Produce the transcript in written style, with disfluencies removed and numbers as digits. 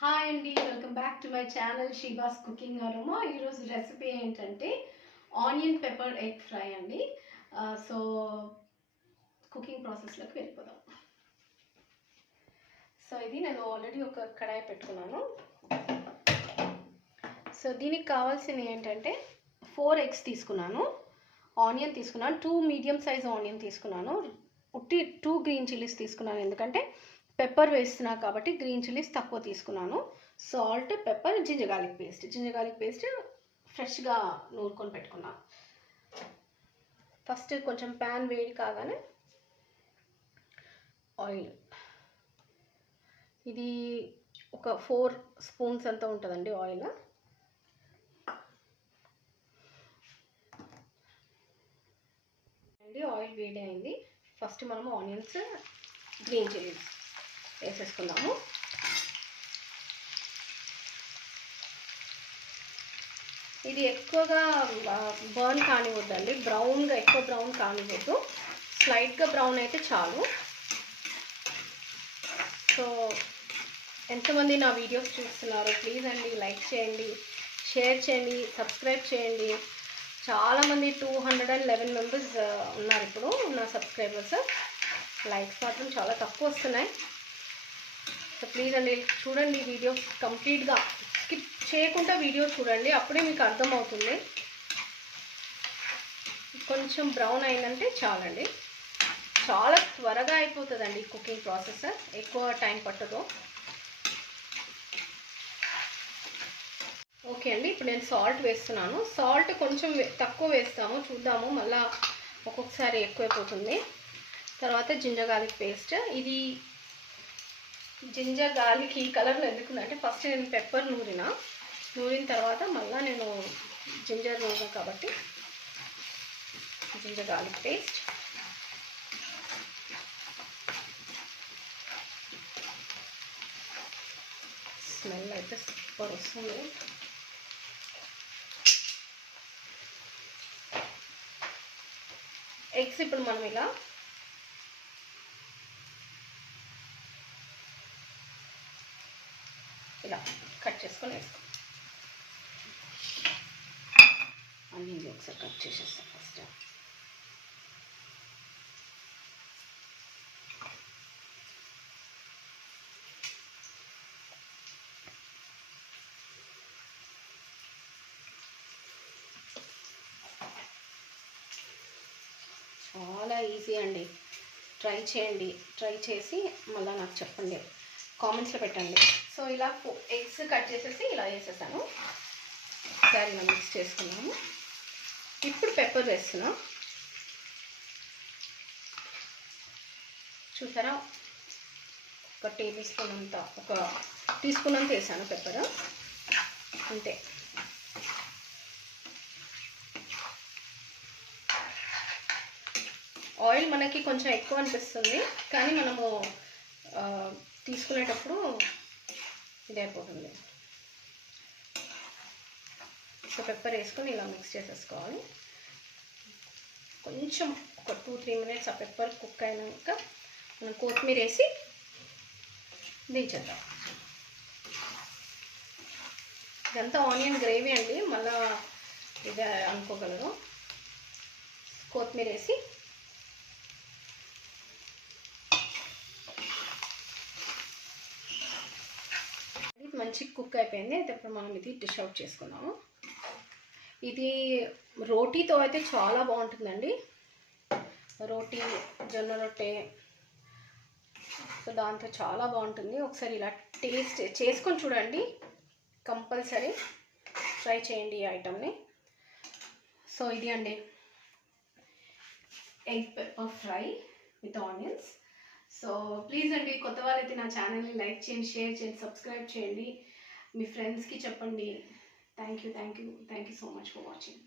Hi అండి, welcome back to my channel Sheeba's cooking aroma. ఈరోజు recipe ఏంటంటే ఆనియన్ పెప్పర్ ఎగ్ ఫ్రై అండి. So cooking ప్రాసెస్లోకి వెళ్ళిపోదాం. సో ఇది నేను ఆల్రెడీ ఒక కడాయి పెట్టుకున్నాను. సో దీనికి కావాల్సినవి ఏంటంటే 4 eggs తీసుకున్నాను, ఆనియన్ తీసుకున్నాను, 2 మీడియం సైజ్ ఆనియన్ తీసుకున్నాను, 2 గ్రీన్ చిల్లీస్ తీసుకున్నాను, ఎందుకంటే పెప్పర్ వేస్తున్నా కాబట్టి గ్రీన్ చిల్లీస్ తక్కువ తీసుకున్నాను. Salt, pepper, ginger garlic paste ఫ్రెష్గా నూరుకొని పెట్టుకున్నాను. ఫస్ట్ కొంచెం ప్యాన్ వేడి కాగానే ఆయిల్, ఇది ఒక 4 స్పూన్స్ అంతా ఉంటుందండి ఆయిల్. ఆయిల్ వేడి అయింది. ఫస్ట్ మనము ఆనియన్స్, గ్రీన్ చిల్లీస్ వేసేసుకుందాము. ఇది ఎక్కువగా బర్న్ కానివద్దండి, ఎక్కువ బ్రౌన్ కానివద్దు, స్లైట్గా బ్రౌన్ అయితే చాలు. సో ఎంతమంది నా వీడియోస్ చూస్తున్నారో ప్లీజ్ అండి లైక్ చేయండి, షేర్ చేయండి, సబ్స్క్రైబ్ చేయండి. చాలామంది 211 మెంబర్స్ ఉన్నారు ఇప్పుడు నా సబ్స్క్రైబర్స్. లైక్స్ మాత్రం చాలా తక్కువ వస్తున్నాయి. సో ప్లీజ్ అండి చూడండి, వీడియో కంప్లీట్గా స్కిప్ చేయకుండా వీడియో చూడండి, అప్పుడే మీకు అర్థమవుతుంది. కొంచెం బ్రౌన్ అయిందంటే చాలండి, చాలా త్వరగా అయిపోతుందండి కుకింగ్ ప్రాసెస్, ఎక్కువ టైం పట్టదు. ఓకే అండి, ఇప్పుడు నేను సాల్ట్ వేస్తున్నాను. సాల్ట్ కొంచెం తక్కువ వేస్తాము, చూద్దాము, మళ్ళీ ఒక్కొక్కసారి ఎక్కువైపోతుంది. తర్వాత జింజర్ గార్లిక్ పేస్ట్. ఇది జింజర్ గార్లిక్ ఈ కలర్లో ఎందుకుందంటే ఫస్ట్ నేను పెప్పర్ నూరిన తర్వాత మళ్ళీ నేను జింజర్ నూరినా కాబట్టి జింజర్ గార్లిక్ పేస్ట్. స్మెల్ అయితే సూపర్ వస్తుంది. ఎగ్స్ ఇప్పుడు మనం ఇలా కట్ చేసుకొని వేసుకో. అన్నీ ఒకసారి కట్ చేసేస్తాం ఫస్ట్. చాలా ఈజీ అండి, ట్రై చేయండి. ట్రై చేసి మళ్ళీ నాకు చెప్పండి, కామెంట్స్లో పెట్టండి. సో ఇలా ఎగ్స్ కట్ చేసేసి ఇలా వేసేసాను. ఒకసారి ఇలా మిక్స్ చేసుకున్నాము. ఇప్పుడు పెప్పర్ వేస్తున్నాం. చూసారా, ఒక టేబుల్ స్పూన్ అంతా, ఒక టీ స్పూన్ అంతా వేసాను పెప్పర్, అంతే. ఆయిల్ మనకి కొంచెం ఎక్కువ అనిపిస్తుంది, కానీ మనము తీసుకునేటప్పుడు ఇదైపోతుంది. సో పెప్పర్ వేసుకొని ఇలా మిక్స్ చేసేసుకోవాలి. కొంచెం ఒక 2-3 మినిట్స్ ఆ పెప్పర్ కుక్ అయినాక మనం కొత్తిమీర వేసి దించేద్దాం. ఇదంతా ఆనియన్ గ్రేవీ అండి, మళ్ళీ ఇది అనుకోగలరు. కొత్తిమీర వేసి మంచి కుక్ అయిపోయింది. అయితే ఇప్పుడు మనం ఇది డిష్ అవుట్ చేసుకున్నాము. ఇది రోటీతో అయితే చాలా బాగుంటుందండి, రోటీ, జొన్న రొట్టె, సో దాంతో చాలా బాగుంటుంది. ఒకసారి ఇలా టేస్ట్ చేసుకొని చూడండి, కంపల్సరీ ట్రై చేయండి ఈ ఐటమ్ని. సో ఇది అండి egg pepper fry with onions. So please అండి, కొత్త వాళ్ళైతే నా ఛానల్ని లైక్ చేయండి, షేర్ చేయండి, సబ్స్క్రైబ్ చేయండి, మీ ఫ్రెండ్స్కి చెప్పండి. Thank you so much for watching.